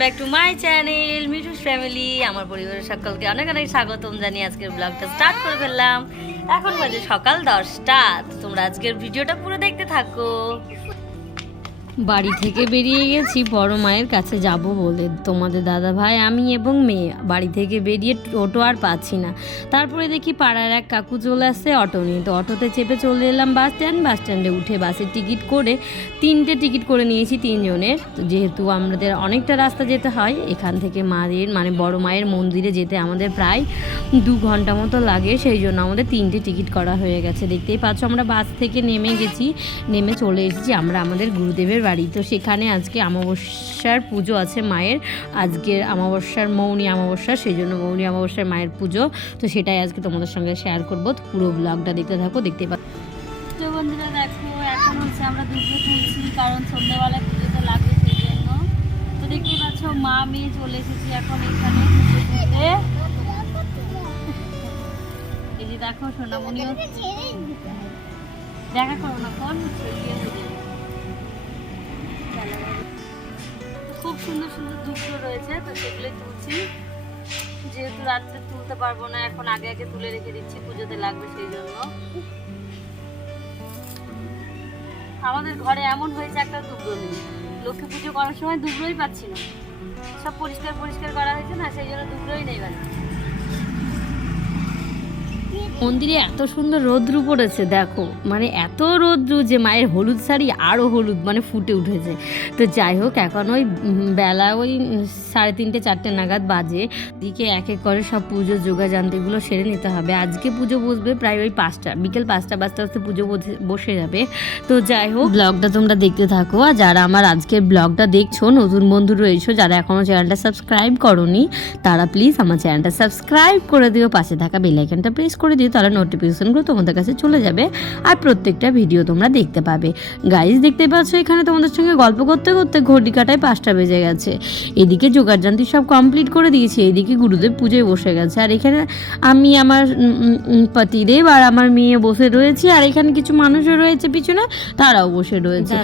Back to my channel Mithu's family আমার পরিবারের সকলকে অনেক অনেক স্বাগতম জানিয়ে আজকের ব্লগটা স্টার্ট করে ফেললাম। এখন বাজে সকাল দশটা তোমরা আজকের ভিডিওটা পুরো দেখতে থাকো। বাড়ি থেকে বেরিয়ে গেছি, বড় মায়ের কাছে যাব বলে। তোমাদের দাদা ভাই, আমি এবং মেয়ে, বাড়ি থেকে বেরিয়ে টোটো আর পাচ্ছি না। তারপরে দেখি পাড়ার এক কাকু চলে আসছে অটো নিয়ে। তো অটোতে চেপে চলে এলাম বাস স্ট্যান্ড। বাস স্ট্যান্ডে উঠে বাসের টিকিট করে, তিনটে টিকিট করে নিয়েছি তিনজনের। তো যেহেতু আমাদের অনেকটা রাস্তা যেতে হয়, এখান থেকে মায়ের মানে বড় মায়ের মন্দিরে যেতে আমাদের প্রায় দু ঘণ্টা মতো লাগে। সেই জন্য আমাদের তিনটে টিকিট করা হয়ে গেছে। দেখতেই পাচ্ছ, আমরা বাস থেকে নেমে গেছি, নেমে চলে এসেছি। আমরা আমাদের গুরুদেবের বাড়ি। তো সেখানে আজকে অমাবস্যার পুজো আছে মায়ের। আজকের অমাবস্যার মৌনী অমাবস্যা, সেই জন্য মৌনী অমাবস্যার মায়ের পুজো। তো সেটাই আজকে তোমাদের সঙ্গে শেয়ার করব। পুরো ব্লগটা দেখতে থাকো, দেখতে পাচ্ছ তো বন্ধুরা দেখো, এখন হচ্ছে আমরা দুপুরে তুলছি কারণ সন্ধ্যাবেলা পুজোতে লাগবে সেই জন্য। তো দেখতেই পাচ্ছ, মা মেয়ে চলে এসেছি এখন এখানে এই যে দেখো, সোনামণিও দেখা করো না কোন। খুব সুন্দর সুন্দর ধূপগুলো রয়েছে, তো সেগুলোই তুলছি। যেহেতু রাত্রে তুলতে পারব না, এখন আগে আগে তুলে রেখে দিচ্ছি, পুজোতে লাগবে সেই জন্য। আমাদের ঘরে এমন হয়েছে একটা দুব্র নেই। লক্ষ্মী পুজো করার সময় দুব্রই পাচ্ছি না। সব পরিষ্কার পরিষ্কার করা হয়েছে না, সেই জন্য দুব্রই নেই বাড়িতে মন্দিরে এত সুন্দর রৌদ্র পড়েছে, দেখো। মানে এত রৌদ্র যে মায়ের হলুদ শাড়ি আরও হলুদ মানে ফুটে উঠেছে। তো যাই হোক, এখন ওই বেলা ওই সাড়ে তিনটে, চারটে নাগাদ বাজে। দিকে এক এক করে সব পুজো যোগাযান্তিগুলো সেরে নিতে হবে। আজকে পুজো বসবে প্রায় ওই পাঁচটা, বিকেল পাঁচটা, বাজতে বাজতে পুজো বসে যাবে। তো যাই হোক, ব্লগটা তোমরা দেখতে থাকো। আর যারা আমার আজকের ব্লগটা দেখছ, নতুন বন্ধু রয়েছো, যারা এখনও চ্যানেলটা সাবস্ক্রাইব করনি, তারা প্লিজ আমার চ্যানেলটা সাবস্ক্রাইব করে দিও। পাশে থাকা বেলাইকনটা প্রেস করে দিও। তাহলে নোটিফিকেশনগুলো তোমাদের কাছে চলে যাবে আর প্রত্যেকটা ভিডিও তোমরা দেখতে পাবে। গাইজ দেখতে পাচ্ছ এখানে তোমাদের সঙ্গে গল্প করতে করতে ঘড়ি কাটায় পাঁচটা বেজে গেছে। এদিকে যোগাযান্তি সব কমপ্লিট করে দিয়েছি, এদিকে গুরুদেব পুজোয় বসে গেছে। আর এখানে আমি, আমার পতিদেব আর আমার মেয়ে বসে রয়েছি। আর এখানে কিছু মানুষও রয়েছে পিছনে, তারাও বসে রয়েছে।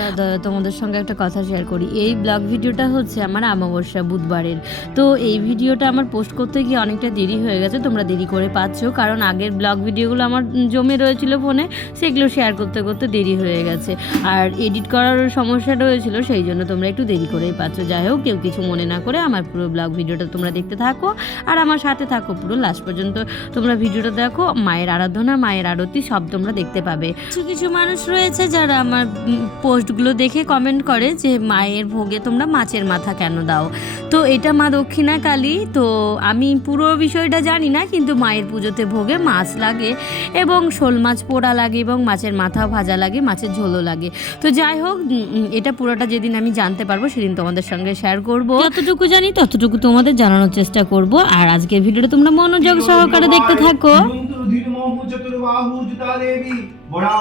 তোমাদের সঙ্গে একটা কথা শেয়ার করি। এই ব্লগ ভিডিওটা হচ্ছে আমার অমাবস্যা বুধবারের। তো এই ভিডিওটা আমার পোস্ট করতে গিয়ে অনেকটা দেরি হয়ে গেছে, তোমরা দেরি করে পাচ্ছ। কারণ আগের ব্লগ ভিডিওগুলো আমার জমে রয়েছিল ফোনে সেগুলো শেয়ার করতে করতে দেরি হয়ে গেছে। আর এডিট করার সমস্যা রয়েছিল, সেই জন্য তোমরা একটু দেরি করেই পাচ্ছ। যাই হোক, কেউ কিছু মনে না করে আমার পুরো ব্লগ ভিডিওটা তোমরা দেখতে থাকো। আর আমার সাথে থাকো পুরো লাস্ট পর্যন্ত তোমরা ভিডিওটা দেখো। মায়ের আরাধনা, মায়ের আরতি, সব তোমরা দেখতে পাবে। কিছু কিছু মানুষ রয়েছে যারা আমার পোস্টগুলো দেখে কমেন্ট করে যে, মায়ের ভোগে তোমরা মাছের মাথা কেন দাও? তো এটা মা দক্ষিণা কালী তো আমি পুরো বিষয়টা জানি না, কিন্তু মায়ের পুজোতে ভোগে মাছ লাগে এবং শোল মাছ পোড়া লাগে এবং মাছের মাথা ভাজা লাগে মাছের ঝোলও লাগে। তো যাই হোক এটা পুরোটা যেদিন আমি জানতে পারব সেদিন তোমাদের সঙ্গে শেয়ার করব। যতটুকু জানি ততটুকু তোমাদের জানানোর চেষ্টা করব। আর আজকের ভিডিওটা তোমরা মনোযোগ সহকারে দেখতে থাকো। চতুর্বাহু জুতা দেবী বড়া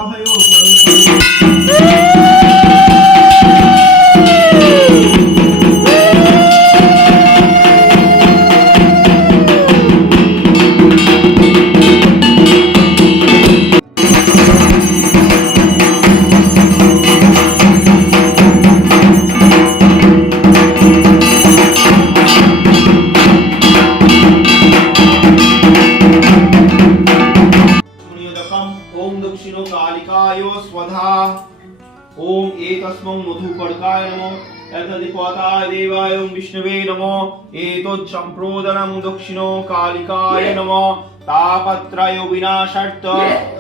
नमो एतदिपताय देवाय ॐ विष्णवे नमो एतच्छम्प्रोदनं दक्षिणो कालिकाय नमो तापत्रय विनाशार्थ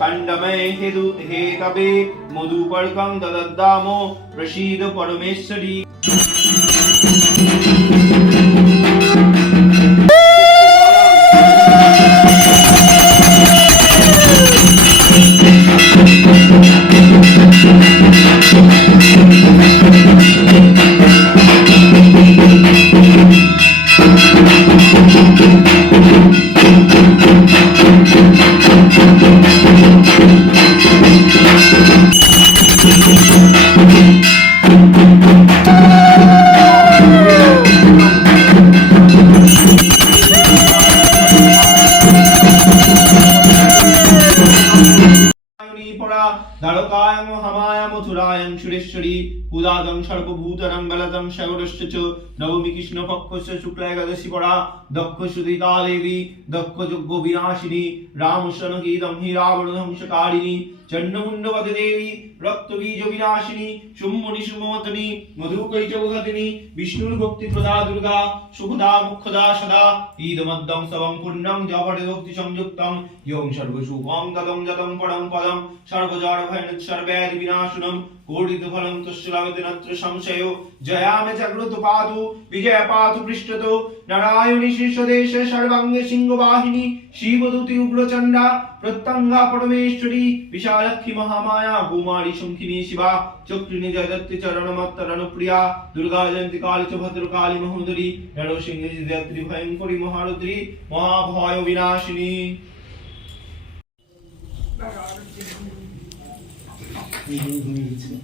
खण्डमय हेतु हेतवे मधुपर्कं ददद्दामो प्रसीद परमेश्वरी মথুরায়ং সুরেশ্বরী উদাদং সর্বভূতরং বলদং সাগরস্য চ নবমী কৃষ্ণ পক্ষস্য শুক্লা একাদশী পরা দক্ষ সুদিতা দেবী দক্ষ যজ্ঞ বিনাশিনী রামশনগীতং হি রাবণ ধ্বংসকারিণী চণ্ডমুণ্ডবতে দেবী রক্তবীজ বিনাশিনী শুম্ভনি সুমতনী মধুকৈচবগতিনী বিষ্ণুর ভক্তি প্রদা দুর্গা সুখদা মুখদা সদা ঈদমদ্দং সবং পুণ্যং জপটে ভক্তি সংযুক্তং ইয়ং সর্বসুভং তদং যতং পরং পদম সর্বজড় ভয়নুৎসর্ব্যাধি বিনাশনম কোটিত ফলং তস্য লভতে নত্র সংশয় জয়ামে জাগ্রত পাতু বিজয় পাতু পৃষ্ঠত নারায়ণী শীর্ষদেশ সর্বাঙ্গে সিংহবাহিনী শিবদূতি উগ্রচণ্ডা প্রত্যঙ্গা পরমেশ্বরী বিশালক্ষী মহামায়া কুমারী শঙ্খিনী শিবা চক্রিণী জয়দত্তি চরণমত্তরণপ্রিয়া দুর্গা জয়ন্তী কালী চ Bhadrakali মহোদরী Narasimha জয়ত্রী ভয়ঙ্করী মহারুদ্রী মহাভয় বিনাশিনী Thank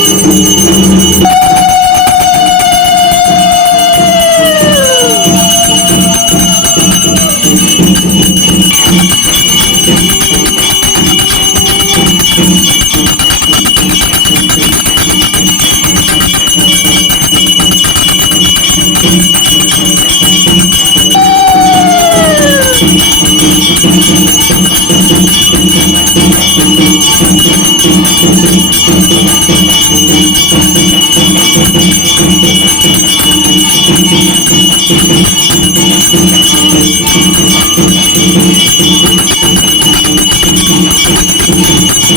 Thank you.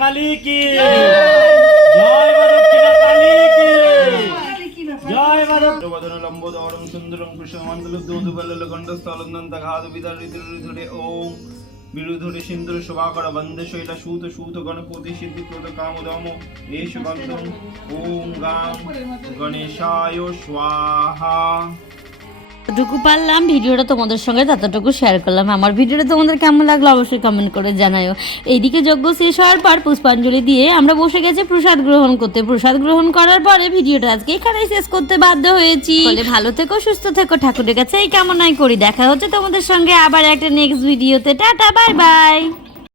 Kali কি? জয় মা দক্ষিণা কালী কি? জয় মা দক্ষিণা লম্ব দৌড়ম সুন্দরম কুশমণ্ডল দুধ বল্লল কণ্ঠস্থলন্দন্ত ঘাত বিদারিতুরে ওম। বিরুধরে সিন্দুর শোভাকর বন্দে শৈলা সূত সূত গণপতি সিদ্ধিপ্রদ কামদম। এষ গন্ধম ওম গাম গণেশায় স্বাহা। যতটুকু পারলাম, ভিডিওটা তোমাদের সঙ্গে ততটুকু শেয়ার করলাম। আমার ভিডিওটা তোমাদের কেমন লাগল অবশ্যই কমেন্ট করে জানাও এইদিকে যজ্ঞ শেষ হওয়ার পর পুষ্পাঞ্জলি দিয়ে আমরা বসে গেছি প্রসাদ গ্রহণ করতে। প্রসাদ গ্রহণ করার পরে ভিডিওটা আজকে এখানেই শেষ করতে বাধ্য হয়েছি। বলে ভালো থেকো, সুস্থ থেকো, ঠাকুরের কাছে এই কামনাই করি। দেখা হচ্ছে তোমাদের সঙ্গে আবার একটা নেক্সট ভিডিওতে টাটা বাই বাই